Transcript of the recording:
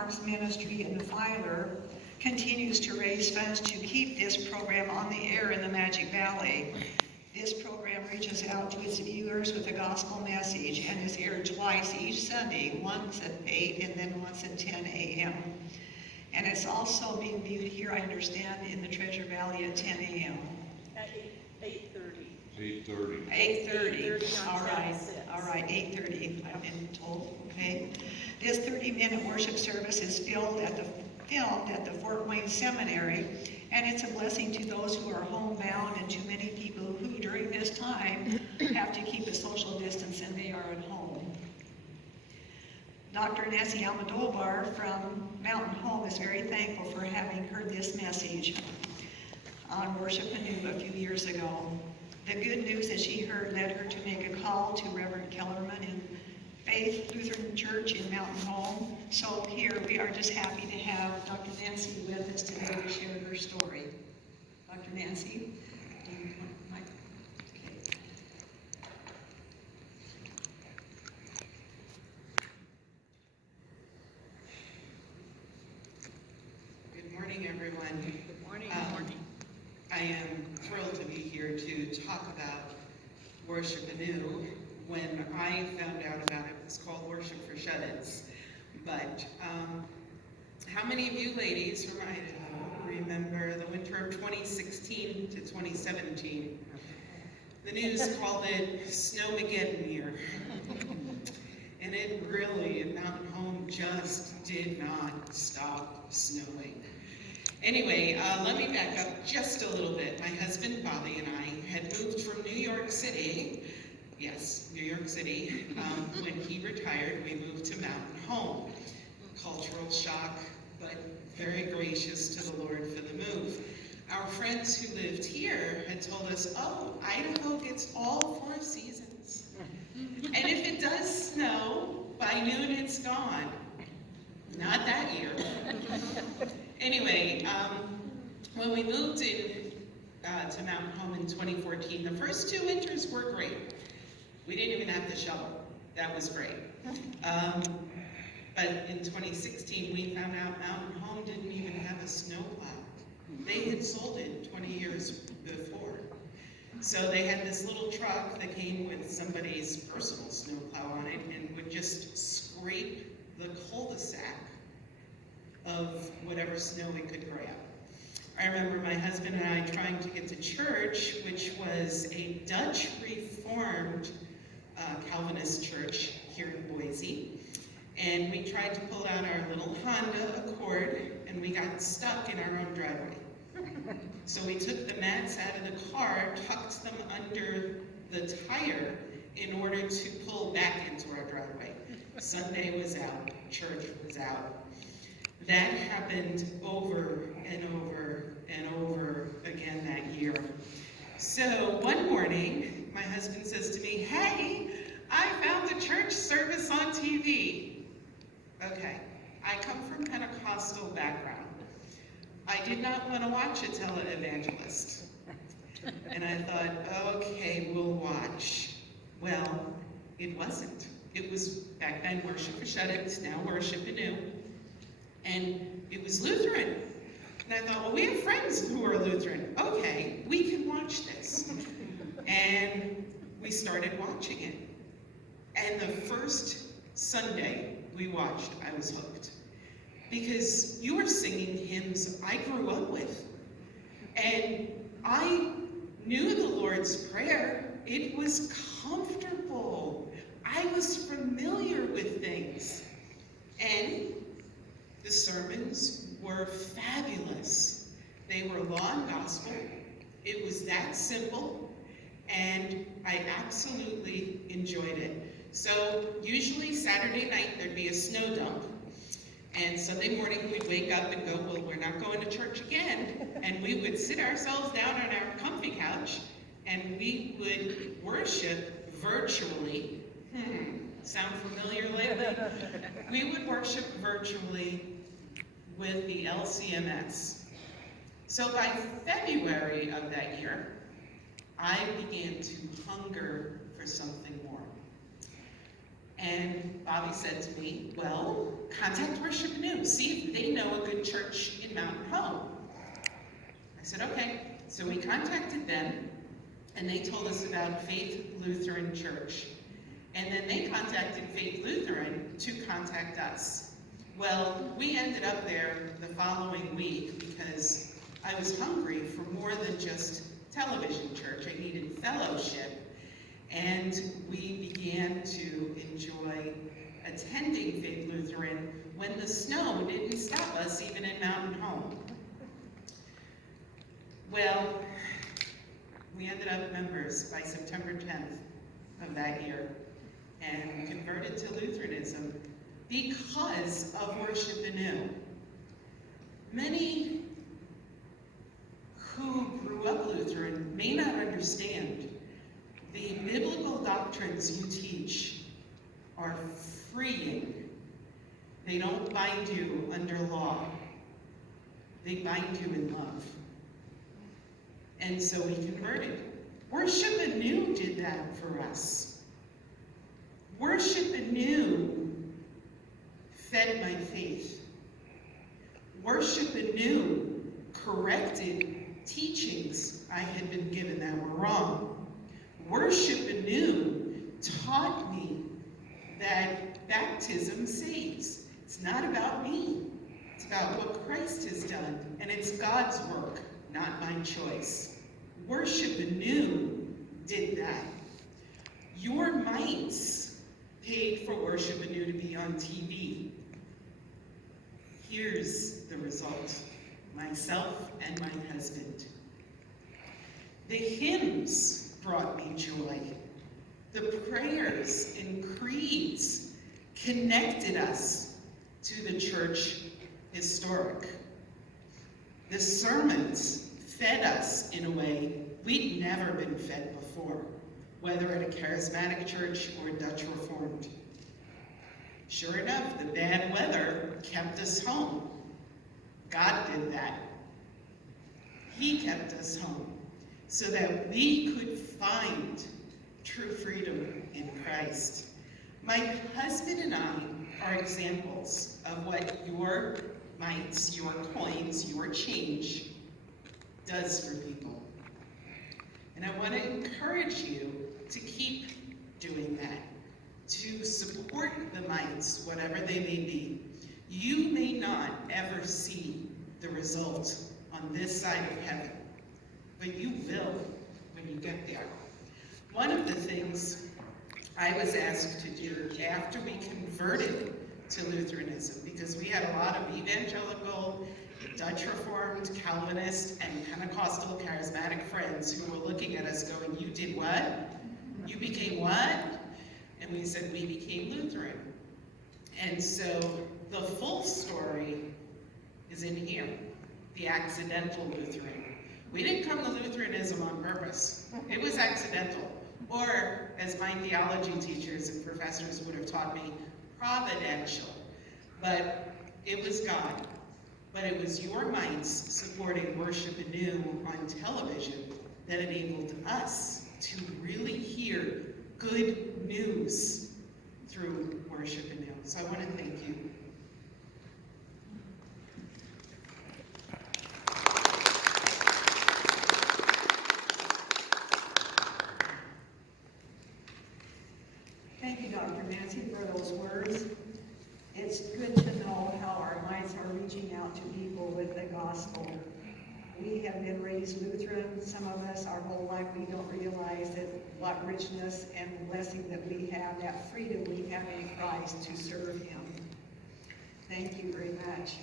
Farms Ministry in the Filer continues to raise funds to keep this program on the air in the Magic Valley. This program reaches out to its viewers with a gospel message and is aired twice each Sunday, once at 8 and then once at 10 a.m. And it's also being viewed here, I understand, in the Treasure Valley at 10 a.m. At 8:30. 8:30. All right, 8:30, I've been told, okay. This 30-minute worship service is filmed at the Fort Wayne Seminary, and it's a blessing to those who are homebound and to many people who during this time have to keep a social distance and they are at home. Dr. Nancy Almodovar from Mountain Home is very thankful for having heard this message on Worship Anew a few years ago. The good news that she heard led her to make a call to Reverend Kellerman in Faith Lutheran Church in Mountain Home. So here we are just happy to have Dr. Nancy with us today to share her story. Dr. Nancy, do you want the mic? Okay. Good morning, everyone. Good morning. Good morning. I am thrilled to be here to talk about Worship Anew. When I found out about it, it was called Worship for Shut-ins. But how many of you ladies from Idaho remember the winter of 2016 to 2017? The news called it Snowmageddon year. And it really, at Mountain Home, just did not stop snowing. Anyway, let me back up just a little bit. My husband, Bobby, and I had moved from New York City. Yes, New York City. When he retired, we moved to Mountain Home. Cultural shock, but very gracious to the Lord for the move. Our friends who lived here had told us, oh, Idaho gets all 4 seasons. And if it does snow, by noon it's gone. Not that year. Anyway, when we moved in to Mountain Home in 2014, the first 2 winters were great. We didn't even have to shovel. That was great. But in 2016, we found out Mountain Home didn't even have a snowplow. They had sold it 20 years before. So they had this little truck that came with somebody's personal snowplow on it and would just scrape the cul-de-sac of whatever snow it could grab. I remember my husband and I trying to get to church, which was a Dutch Reformed Calvinist church here in Boise. And we tried to pull out our little Honda Accord, and we got stuck in our own driveway. So we took the mats out of the car, tucked them under the tire in order to pull back into our driveway. Sunday was out, church was out. That happened over and over and over again that year. So one morning, my husband says to me, hey, I found the church service on TV. Okay, I come from Pentecostal background. I did not want to watch a televangelist. And I thought, okay, we'll watch. Well, it wasn't. It was back then Worship for Shut-ins, now Worship Anew. And it was Lutheran. And I thought, well, we have friends who are Lutheran. Okay, we can watch this. And we started watching it. And the first Sunday we watched, I was hooked. Because you were singing hymns I grew up with. And I knew the Lord's Prayer. It was comfortable. I was familiar with things. And the sermons were fabulous. They were law and gospel. It was that simple. And I absolutely enjoyed it. So usually Saturday night there'd be a snow dump. And Sunday morning we'd wake up and go, well, we're not going to church again. And we would sit ourselves down on our comfy couch and we would worship virtually. Sound familiar lately? We would worship virtually with the LCMS. So by February of that year, I began to hunger for something more. And Bobby said to me, well, contact Worship Anew, see if they know a good church in Mountain Home. I said, okay. So we contacted them, and they told us about Faith Lutheran Church. And then they contacted Faith Lutheran to contact us. Well, we ended up there the following week because I was hungry for more than just television church. I needed fellowship. And we began to enjoy attending Faith Lutheran when the snow didn't stop us even in Mountain Home. Well, we ended up members by September 10th of that year and converted to Lutheranism because of Worship Anew. Many who grew up Lutheran may not understand the biblical doctrines you teach are freeing. They don't bind you under law. They bind you in love. And so we converted. Worship Anew did that for us. Worship Anew fed my faith. Worship Anew corrected teachings I had been given that were wrong. Worship Anew taught me that baptism saves. It's not about me. It's about what Christ has done, and it's God's work, not my choice. Worship Anew did that. Your mites paid for Worship Anew to be on TV. Here's the result. Myself and my husband. The hymns brought me joy. The prayers and creeds connected us to the church historic. The sermons fed us in a way we'd never been fed before, whether at a charismatic church or Dutch Reformed. Sure enough, the bad weather kept us home. God did that. He kept us home so that we could find true freedom in Christ. My husband and I are examples of what your mites, your coins, your change does for people. And I want to encourage you to keep doing that, to support the mites, whatever they may be. You may not ever see the result on this side of heaven, but you will when you get there. One of the things I was asked to do after we converted to Lutheranism, because we had a lot of evangelical, Dutch Reformed, Calvinist, and Pentecostal charismatic friends who were looking at us going, you did what? You became what? And we said, we became Lutheran. And so the full story is in here, the accidental Lutheran. We didn't come to Lutheranism on purpose. It was accidental. Or, as my theology teachers and professors would have taught me, providential. But it was God. But it was your mites supporting Worship Anew on television that enabled us to really hear good news through Worship Anew. So I want to thank you. Thank you, Dr. Nancy, for those words. It's good to know how our mites are reaching out to people with the gospel. We have been raised Lutheran. Some of us, our whole life, we don't realize that what richness and blessing that we have, that freedom we have in Christ to serve Him. Thank you very much.